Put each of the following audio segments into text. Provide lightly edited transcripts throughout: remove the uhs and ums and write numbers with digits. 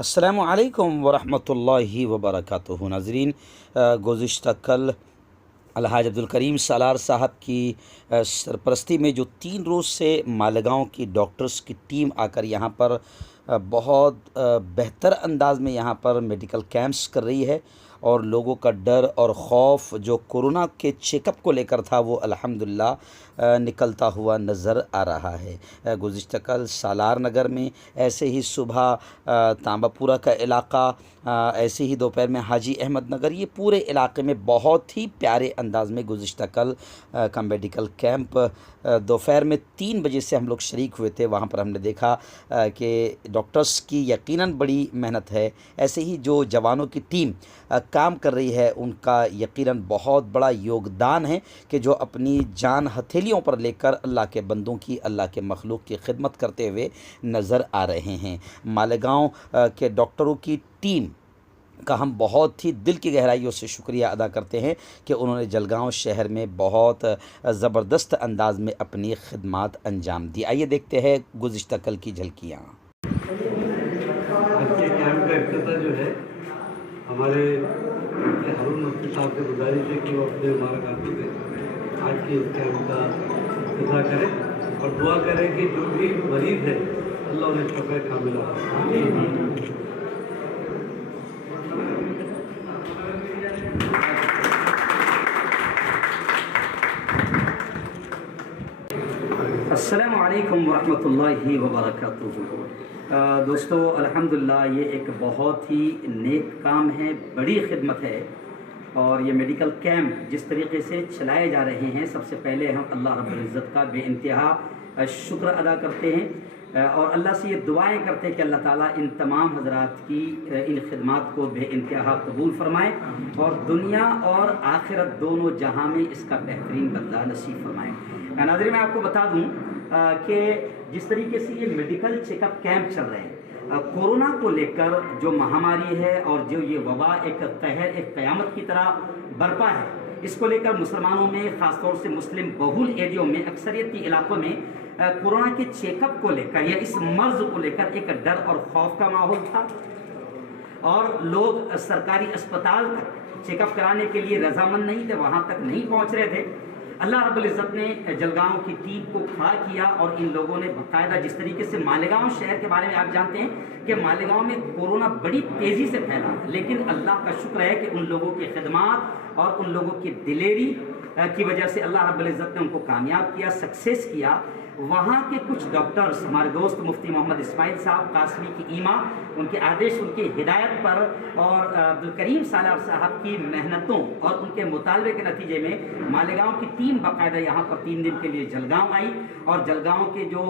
अस्सलामु अलैकुम वरहमतुल्लाहि वबरकातुहू। नाज़रीन, गुज़िश्ता कल अलहाज अब्दुल करीम सालार साहब की सरपरस्ती में जो 3 रोज़ से मालेगांव की डॉक्टर्स की टीम आकर यहाँ पर बहुत बेहतर अंदाज़ में यहाँ पर मेडिकल कैंप्स कर रही है और लोगों का डर और ख़ौफ जो कोरोना के चेकअप को लेकर था वो अल्हम्दुलिल्लाह निकलता हुआ नज़र आ रहा है। गुज़िश्ता कल सालार नगर में, ऐसे ही सुबह तांबापुरा का इलाका, ऐसे ही दोपहर में हाजी अहमद नगर, ये पूरे इलाके में बहुत ही प्यारे अंदाज़ में गुज़िश्ता कल का मेडिकल कैंप दोपहर में 3 बजे से हम लोग शरीक हुए थे। वहाँ पर हमने देखा कि डॉक्टर्स की यकीनन बड़ी मेहनत है, ऐसे ही जो जवानों की टीम काम कर रही है उनका यकीनन बहुत बड़ा योगदान है कि जो अपनी जान हथेलियों पर लेकर अल्लाह के बंदों की, अल्लाह के मखलूक की खिदमत करते हुए नज़र आ रहे हैं। मालेगांव के डॉक्टरों की टीम का हम बहुत ही दिल की गहराइयों से शुक्रिया अदा करते हैं कि उन्होंने जलगांव शहर में बहुत ज़बरदस्त अंदाज़ में अपनी खिदमत अंजाम दी। आइए देखते हैं गुज़िश्ता कल की झलकियाँ। आज के कैंप का इफ्तिताह जो है हमारे हारून मुफ्ती साहब से गुजारिश है कि वो अपने मुबारकातों से आज के इस कैंप का इफ्तिताह करें और दुआ करें कि जो भी मरीज़ है अल्लाह उन्हें शफ़ा कामिला दे। अस्सलामु अलैकुम वरहमतुल्लाहि वबरकातुहू। दोस्तों, अल्हम्दुलिल्लाह ये एक बहुत ही नेक काम है, बड़ी खिदमत है और ये मेडिकल कैंप जिस तरीके से चलाए जा रहे हैं, सबसे पहले हम अल्लाह रब्बुल इज़्ज़त का बेइंतहा शुक्र अदा करते हैं और अल्लाह से ये दुआएं करते हैं कि अल्लाह ताला इन तमाम हज़रात की इन खिदमात को बेइंतहा कबूल फरमाए और दुनिया और आखिरत दोनों जहां में इसका बेहतरीन बदला नसीब फरमाए। नाज़रीन, मैं आपको बता दूं कि जिस तरीके से ये मेडिकल चेकअप कैंप चल रहे हैं, कोरोना को लेकर जो महामारी है और जो ये वबा एक कहर, एक क़यामत की तरह बरपा है, इसको लेकर मुसलमानों में, ख़ासतौर से मुस्लिम बहुल एरियो में, अक्सरियती इलाकों में कोरोना के चेकअप को लेकर या इस मर्ज़ को लेकर एक डर और खौफ का माहौल था और लोग सरकारी अस्पताल तक चेकअप कराने के लिए रजामंद नहीं थे, वहाँ तक नहीं पहुँच रहे थे। अल्लाह रब्बुल इज़्ज़त ने जलगांव की टीम को खड़ा किया और इन लोगों ने बाकायदा, जिस तरीके से मालेगांव शहर के बारे में आप जानते हैं कि मालेगांव में कोरोना बड़ी तेज़ी से फैला, लेकिन अल्लाह का शुक्र है कि उन लोगों की खिदमत और उन लोगों की दिलेरी की वजह से अल्लाह रब्बुल इज़्ज़त ने उनको कामयाब किया, सक्सेस किया। वहाँ के कुछ डॉक्टर्स, हमारे दोस्त मुफ्ती मोहम्मद इस्माइल साहब कासमी की ईमा, उनके आदेश, उनकी हिदायत पर और अब्दुल करीम सालार साहब की मेहनतों और उनके मुतालबे के नतीजे में मालेगांव की टीम बाकायदा यहाँ पर 3 दिन के लिए जलगांव आई और जलगांव के जो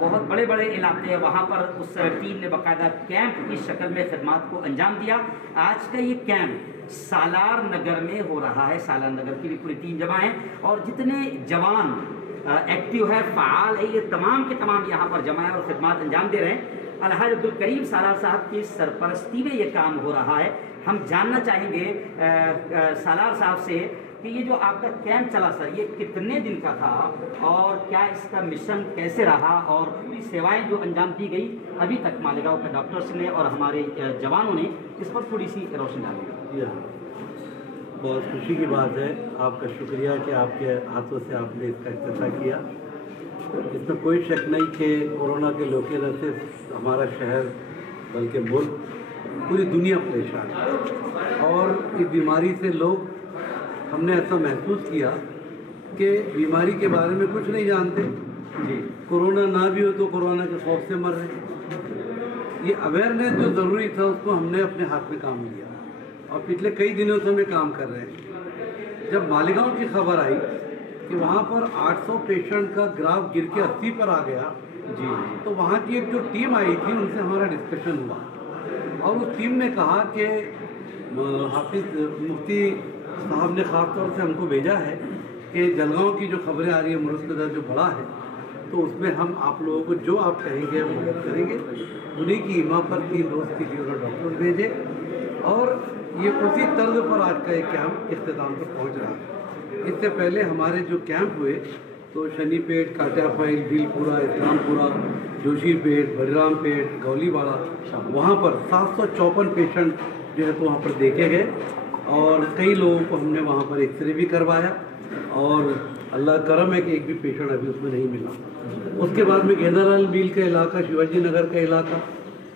बहुत बड़े बड़े इलाके हैं वहाँ पर उस टीम ने बाकायदा कैंप की शक्ल में खिदमत को अंजाम दिया। आज का ये कैंप सालार नगर में हो रहा है। सालार नगर की भी पूरी टीम जमा है और जितने जवान एक्टिव है, फ़ाल है, ये तमाम के तमाम यहाँ पर जमा है और खिदमत अंजाम दे रहे हैं। अलहाज अब्दुल करीम सालार साहब की सरपरस्ती में ये काम हो रहा है। हम जानना चाहेंगे सालार साहब से कि ये जो आपका कैंप चला सर, ये कितने दिन का था और क्या इसका मिशन कैसे रहा और पूरी सेवाएं जो अंजाम दी गई अभी तक मालेगांव के डॉक्टर्स ने और हमारे जवानों ने, इस पर थोड़ी सी रोशनी डाली। बहुत खुशी की बात है, आपका शुक्रिया कि आपके हाथों से आपने इसका इफ्तिताह किया। इसमें कोई शक नहीं कि कोरोना के लोके न सिर्फ हमारा शहर बल्कि मुल्क, पूरी दुनिया परेशान है और इस बीमारी से लोग, हमने ऐसा महसूस किया कि बीमारी के बारे में कुछ नहीं जानते जी। कोरोना ना भी हो तो कोरोना के खौफ से मर रहे। ये अवेयरनेस जो ज़रूरी था उसको हमने अपने हाथ में काम लिया और पिछले कई दिनों से हमें काम कर रहे हैं। जब मालेगांव की खबर आई कि वहाँ पर 800 पेशेंट का ग्राफ गिर के 80 पर आ गया जी, तो वहाँ की एक जो टीम आई थी उनसे हमारा डिस्कशन हुआ और उस टीम ने कहा कि हाफिज़ मुफ्ती साहब ने ख़ास तौर से हमको भेजा है कि जलगांव की जो खबरें आ रही है, मुल्क का जो बड़ा है, तो उसमें हम आप लोगों को जो आप कहेंगे हम मदद करेंगे। उन्हीं की ईमा पर 3 रोज़ के लिए उन्होंने डॉक्टर भेजे और ये उसी तर्ज पर आज का एक कैंप इख्तिताम पर पहुंच रहा है। इससे पहले हमारे जो कैंप हुए तो शनिपेट, काटियाफाइल, भीलपुरा, इस्लामपुरा, जोशीपेट, बलरामपेट, गौलीवाड़ा, वहाँ पर 754 पेशेंट जो है तो वहाँ पर देखे गए और कई लोगों को हमने वहाँ पर एक्सरे भी करवाया और अल्लाह करम है कि एक भी पेशेंट अभी उसमें नहीं मिला। उसके बाद में गेंदालाल मील का इलाका, शिवाजी नगर का इलाका,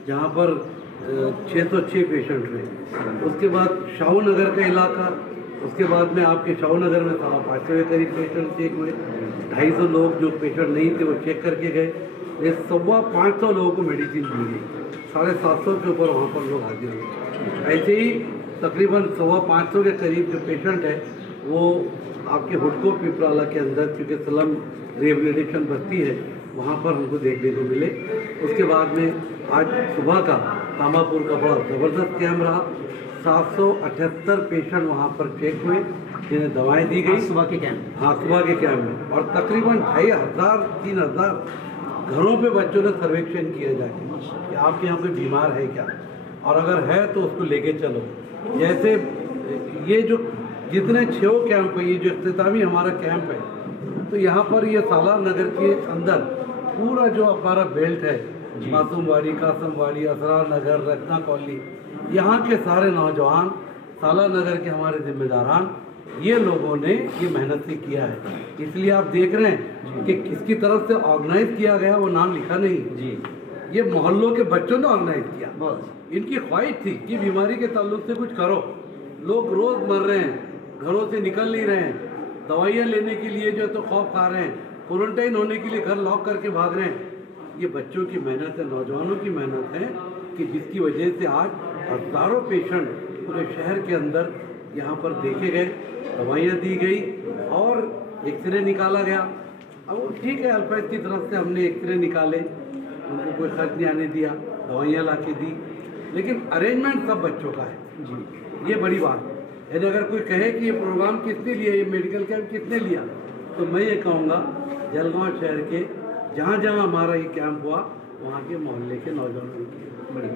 जहाँ पर 606 पेशेंट रहे। उसके बाद शाहू नगर का इलाका, उसके बाद में आपके शाहू नगर में 550 के करीब पेशेंट चेक हुए। 250 लोग जो पेशेंट नहीं थे वो चेक करके गए। ये 550 लोगों को मेडिसिन दी गई, 750 के ऊपर वहाँ पर लोग हाजिर हुए। ऐसे ही तकरीबन 550 के करीब जो पेशेंट है वो आपके हुडको पिपराला के अंदर, क्योंकि स्लम रिहेबिलिटेशन बस्ती है, वहाँ पर हमको देखने को मिले। उसके बाद में आज सुबह का तामापुर का बड़ा ज़बरदस्त कैम्प रहा। 778 पेशेंट वहाँ पर चेक हुए जिन्हें दवाएं दी गई सुबह के कैंप। हाँ, सुबह के कैम्प में। और तकरीबन 2500-3000 घरों पे बच्चों ने सर्वेक्षण किया जाके कि आपके यहाँ कोई बीमार है क्या, और अगर है तो उसको लेके चलो। जैसे ये जो जितने 6 कैंप है, ये जो इख्तितामी हमारा कैंप है, तो यहाँ पर ये सालार नगर के अंदर पूरा जो हमारा बेल्ट है, मासूमवाड़ी, कासमवाड़ी, असरार नगर, रत्ना कॉलोनी, यहाँ के सारे नौजवान, सालार नगर के हमारे जिम्मेदारान, ये लोगों ने ये मेहनत से किया है। इसलिए आप देख रहे हैं कि किसकी तरफ से ऑर्गेनाइज किया गया, वो नाम लिखा नहीं जी, ये मोहल्लों के बच्चों ने ऑर्गेनाइज किया। इनकी ख्वाहिश थी कि बीमारी के ताल्लुक से कुछ करो। लोग रोज़ मर रहे हैं, घरों से निकल नहीं रहे हैं, दवाइयाँ लेने के लिए जो है तो खौफ खा रहे हैं, क्वारंटाइन होने के लिए घर लॉक करके भाग रहे हैं। ये बच्चों की मेहनत है, नौजवानों की मेहनत है कि जिसकी वजह से आज हज़ारों पेशेंट पूरे शहर के अंदर यहाँ पर देखे गए, दवाइयाँ दी गई और एक्सरे निकाला गया। अब वो ठीक है, अल्फाइज की तरफ से हमने एक्सरे निकाले, उनको कोई खर्च नहीं आने दिया, दवाइयाँ ला के दी, लेकिन अरेंजमेंट सब बच्चों का है जी, ये बड़ी बात है। यदि अगर कोई कहे कि ये प्रोग्राम किसने लिया, ये मेडिकल कैंप किसने लिया, तो मैं ये कहूँगा जलगांव शहर के जहाँ जहाँ हमारा ये कैंप हुआ वहाँ के मोहल्ले के नौजवानों की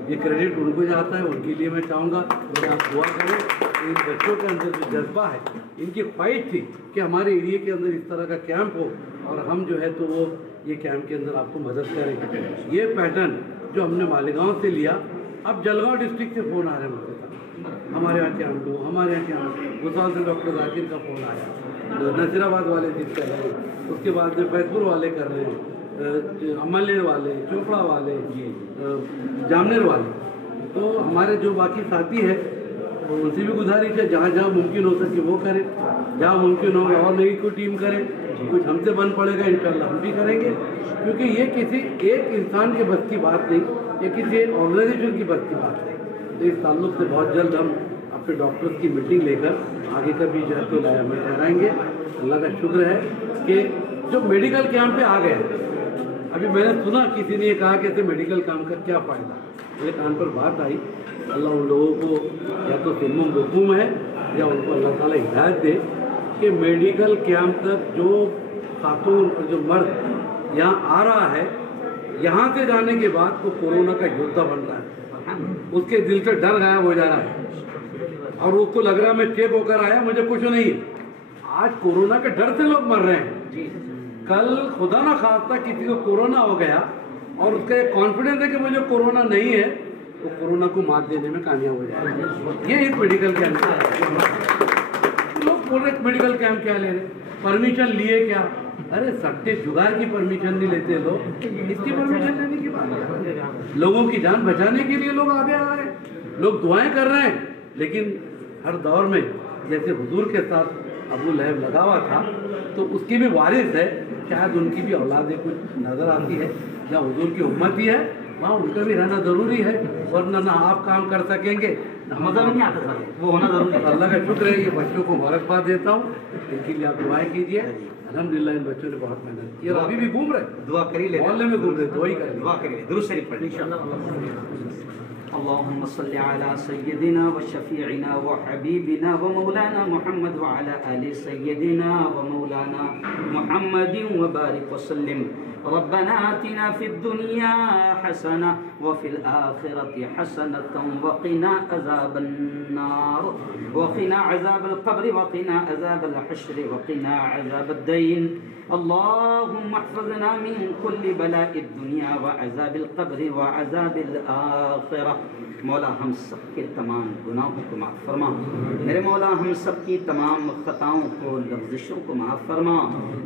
ये क्रेडिट उनको जाता है। उनके लिए मैं चाहूँगा कि आप दुआ करें। इन बच्चों के अंदर जो जज्बा है, इनकी ख्वाहिश थी कि हमारे एरिया के अंदर इस तरह का कैंप हो और हम जो है तो वो ये कैंप के अंदर आपको मदद करें। ये पैटर्न जो हमने मालेगांव से लिया, अब जलगांव डिस्ट्रिक्ट से फ़ोन आ रहे हैं मुझसे, हमारे यहाँ कैंप लो, हमारे यहाँ कैंप। गुसाल से डॉक्टर जाकिर का फ़ोन आया, नसीराबाद वाले जिस कर रहे हैं, उसके बाद में फैजपुर वाले कर रहे हैं, अमलेर वाले, चोपड़ा वाले, जामनेर वाले। तो हमारे जो बाकी साथी हैं उनसे भी गुजारिश है जहाँ जहाँ मुमकिन हो सके वो करें, जहाँ मुमकिन हो और नई कोई टीम करें, कुछ हमसे बन पड़ेगा इंशाल्लाह हम भी करेंगे, क्योंकि ये किसी एक इंसान के बस की बात नहीं, ये किसी एक ऑर्गेनाइजेशन की बस की बात नहीं। तो इस ताल्लुक से बहुत जल्द हम अपने डॉक्टर्स की मीटिंग लेकर आगे का भी जो है तो लाया में ठहराएँगे। अल्लाह का शुक्र है कि जो मेडिकल कैंप पे आ गए। अभी मैंने सुना किसी ने कहा कि ऐसे मेडिकल काम का क्या फ़ायदा, मेरे कान पर बात आई। अल्लाह उन लोगों को या तो सिम्मुम हुकुम है या उनको अल्लाह ताला हिदायत दे कि मेडिकल कैंप तक जो खातून और जो मर्द यहाँ आ रहा है, यहाँ से जाने के बाद वो कोरोना का योद्धा बन रहा है, उसके दिल से डर गायब हो जा रहा है और उसको लग रहा है मैं चेक होकर आया, मुझे कुछ नहीं है। आज कोरोना के डर से लोग मर रहे हैं। कल खुदा ना खास्ता किसी को कोरोना हो गया और उसका एक कॉन्फिडेंस है कि मुझे कोरोना नहीं है, तो कोरोना को मात देने में कामयाब हो जाएगा। ये एक मेडिकल कैंप है। लोग बोल रहे मेडिकल कैंप क्या ले रहे, परमिशन लिए क्या? अरे सट्टे जुगाड़ की परमिशन नहीं लेते लोग, इसकी परमिशन लेने की बात है। लोगों की जान बचाने के लिए लोग आगे आ रहे हैं, लोग दुआएं कर रहे हैं। लेकिन हर दौर में जैसे हुजूर के साथ अबू लहब लगा हुआ था, तो उसकी भी वारिस है, शायद उनकी भी औलाद कुछ नज़र आती है या हुजूर की उम्मत ही है, वहाँ उनका भी रहना ज़रूरी है, वरना ना आप काम कर सकेंगे ना मज़ा नहीं आता था, वो होना ज़रूरी है। अल्लाह का शुक्र है, ये बच्चों को मुबारकबाद देता हूँ, इनके लिए आप दुआएं कीजिए। अल्हम्दुलिल्लाह इन बच्चों ने बहुत मेहनत की और अभी भी घूम रहे, दुआ करिए, मोहल्ले में घूम रहे, दुआ करें, दुआ करिए, दुरूद शरीफ पढ़िए इंशाअल्लाह। अल्लाहुम्मा सल्लि अला सय्यदिना व शफीइना व हबीबिना व मौलाना मुहम्मद व अला आलि सय्यदिना व मौलाना मुहम्मदिन व बारिक व सल्लिम। रब्बना आतिना फिद दुनिया हसना व फिल आखिरति हसनतन व क़िना अज़ाबन नार व क़िना अज़ाबल क़ब्र व क़िना अज़ाबल हश्र व क़िना अज़ाबद दीन अल्लाहुम्मा अहफ़ज़ना मिन कुल्लि बलाइद दुनिया व अज़ाबिल क़ब्र व अज़ाबिल आखिरह। मौला हम सब के तमाम गुनाहों को माफ़ फरमा। मेरे मौला हम सब की तमाम ख़ताओं को, लग़्ज़िशों को माफ़ फरमा।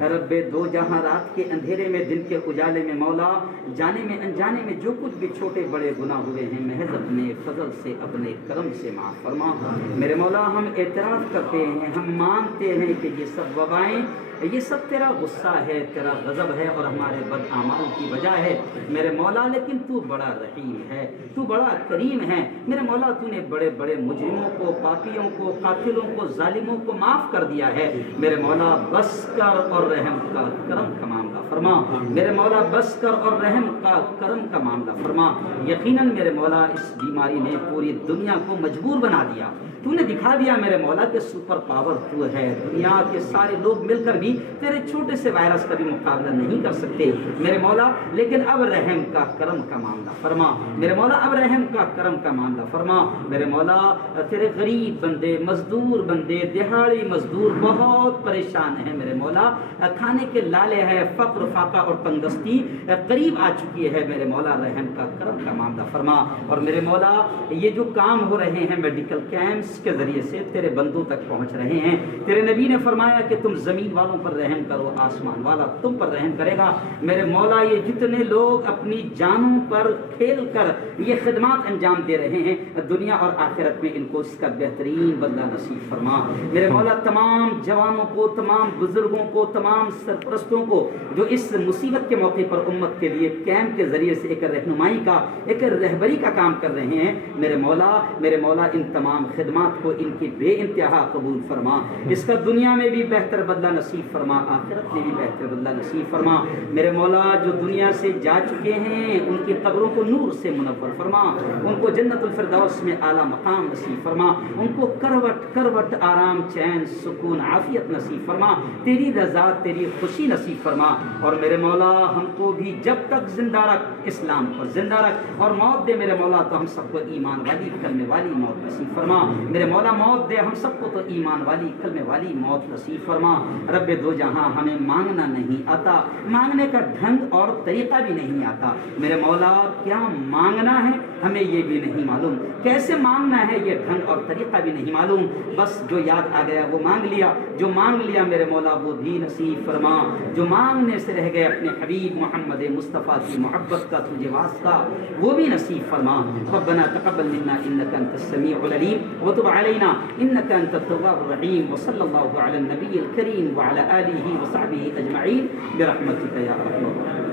रब्बे दो जहाँ, रात के अंधेरे में, दिन के उजाले में, मौला जाने में अनजाने में जो कुछ भी छोटे बड़े गुनाह हुए हैं, महज़ अपने फजल से, अपने करम से माफ़ फरमा। मेरे मौला हम एतराफ़ करते हैं, हम मानते हैं कि ये सब वबाएँ, ये सब तेरा गुस्सा है, तेरा गज़ब है और हमारे बदआमाल की वजह है मेरे मौला। लेकिन तू बड़ा रहीम है, तू बड़ा करीम है मेरे मौला। तूने बड़े बड़े मुजरिमों को, पापियों को, कातिलों को, जालिमों को माफ़ कर दिया है मेरे मौला। बस कर और रहम का करम का मामला फरमा मेरे मौला, बस कर और रहम का करम का मामला फरमा। यकीनन मेरे मौला इस बीमारी ने पूरी दुनिया को मजबूर बना दिया। तूने दिखा दिया मेरे मौला के सुपर पावर तू है। दुनिया के सारे लोग मिलकर भी तेरे छोटे से वायरस का भी मुकाबला नहीं कर सकते मेरे मौला। लेकिन अब रहम का करम का मामला फरमा मेरे मौला, अब रहम का करम का मामला फरमा मेरे मौला। तेरे गरीब बंदे, मजदूर बंदे, दिहाड़ी मजदूर बहुत परेशान हैं मेरे मौला। खाने के लाले है, फक्र, फाका और तंगदस्ती करीब आ चुकी है मेरे मौला। रहम का करम का मामला फरमा। और मेरे मौला ये जो काम हो रहे हैं मेडिकल कैंप्स के ज़रिए से तेरे बंदों तक पहुँच रहे हैं। तेरे नबी ने फरमाया कि तुम ज़मीन वालों पर रहम करो, आसमान वाला तुम पर रहम करेगा मेरे मौला। ये जितने लोग अपनी जानों पर खेल कर ये खिदमत अंजाम दे रहे हैं, दुनिया और आखिरत में इनको इसका बेहतरीन बदला नसीब फरमा मेरे मौला। तमाम जवानों को, तमाम बुजुर्गों को, तमाम सरपरस्तों को जो इस मुसीबत के मौके पर उम्मत के लिए कैंप के ज़रिए से एक रहनुमाई का, एक रहबरी का काम कर रहे हैं मेरे मौला। मेरे मौला इन तमाम खिदमत को इनकी बेइंतहा कबूल फरमा। इसका दुनिया में भी बेहतर बदला नसीब फरमा, आखिरत में भी बेहतर बदला नसीब फरमा मेरे मौला। जो दुनिया से जा चुके हैं उनकी कब्रों को नूर से मुनव्वर फरमा, उनको जन्नतुल फिरदौस में आला मकाम नसीब फरमा, उनको करवट करवट आराम, चैन, सुकून, आफियत नसीब फरमा। तेरी रज़ा, तेरी खुशी नसीब फरमा। और मेरे मौला हमको भी जब तक जिंदा रख, इस्लाम पर जिंदा रख और मौत दे मेरे मौला तो हम सबको ईमान वाली, कलमे वाली मौत नसीब फरमा मेरे मौला। मौत दे हम सबको तो ईमान वाली, कलमे वाली मौत नसीब फरमा। रब्बे दो जहां, हमें मांगना नहीं आता, मांगने का ढंग और तरीका भी नहीं आता मेरे मौला। क्या मांगना है हमें ये भी नहीं मालूम, कैसे मांगना है ये ढंग और तरीका भी नहीं मालूम। बस जो याद आ गया वो मांग लिया, जो मांग लिया मेरे मौला वो भी नसीब फरमा। जो मांगने से रह गए अपने हबीब मोहम्मद मुस्तफ़ा की मोहब्बत का तुझे वास्ता वो भी नसीब फरमा। रब्बना तक़ब्बल मिन्ना इन्नका अंतस समीउल अलीम व तुब अलैना इन्नका अंतत तव्वाबुर रहीम व सल्लल्लाहु अला नबिय्यिल करीम व अला आलिहि व सहबिहि अजमईन बिरहमतिका या अरहमर राहिमीन।